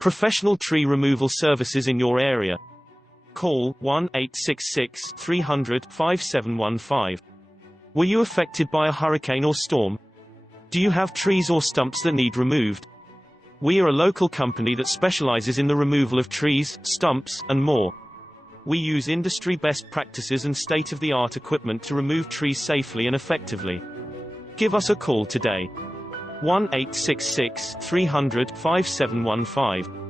Professional tree removal services in your area. Call 1-866-300-5715. Were you affected by a hurricane or storm? Do you have trees or stumps that need removed? We are a local company that specializes in the removal of trees, stumps, and more. We use industry best practices and state-of-the-art equipment to remove trees safely and effectively. Give us a call today. 1-866-300-5715.